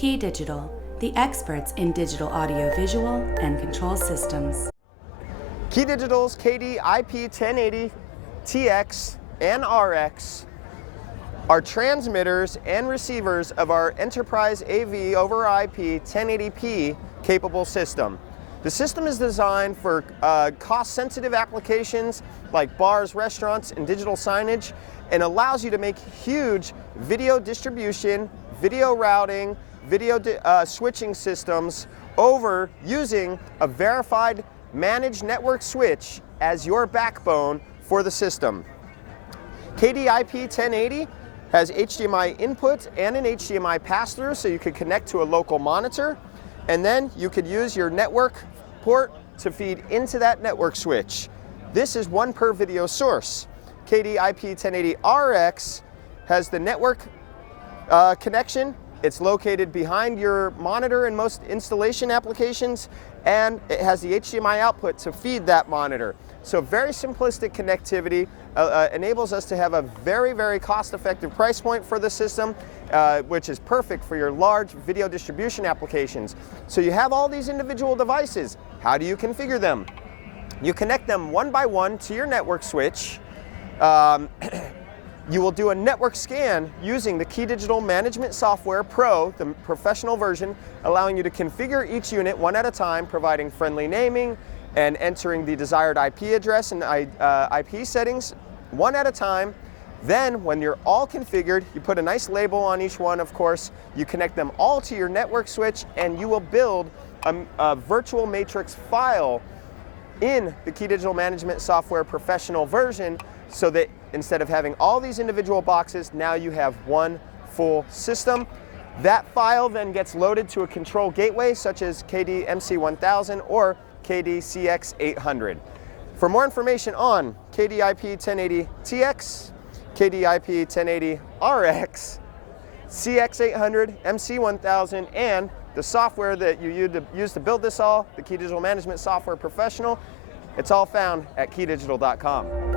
KeyDigital, the experts in digital audio-visual and control systems. KeyDigital's KD-IP1080 TX and RX are transmitters and receivers of our enterprise AV over IP 1080p capable system. The system is designed for cost-sensitive applications like bars, restaurants, and digital signage, and allows you to make huge video distribution, video routing, video switching systems over using a verified managed network switch as your backbone for the system. KD-IP1080 has HDMI input and an HDMI pass-through, so you could connect to a local monitor, and then you could use your network port to feed into that network switch. This is one per video source. KD-IP1080 RX has the network connection. It's located behind your monitor in most installation applications, and it has the HDMI output to feed that monitor. So very simplistic connectivity enables us to have a very, very cost-effective price point for the system, which is perfect for your large video distribution applications. So you have all these individual devices. How do you configure them? You connect them one by one to your network switch. You will do a network scan using the KeyDigital Management Software Pro, the professional version, allowing you to configure each unit one at a time, providing friendly naming and entering the desired IP address and IP settings one at a time. Then, when you're all configured, you put a nice label on each one, of course. You connect them all to your network switch, and you will build a virtual matrix file in the KeyDigital Management Software Professional version, so that instead of having all these individual boxes, now you have one full system. That file then gets loaded to a control gateway such as KD-MC1000 or KD-CX800. For more information on KD-IP1080 TX, KD-IP1080 RX, CX800, MC1000, and the software that you use to build this all, the KeyDigital Management Software Professional, it's all found at KeyDigital.com.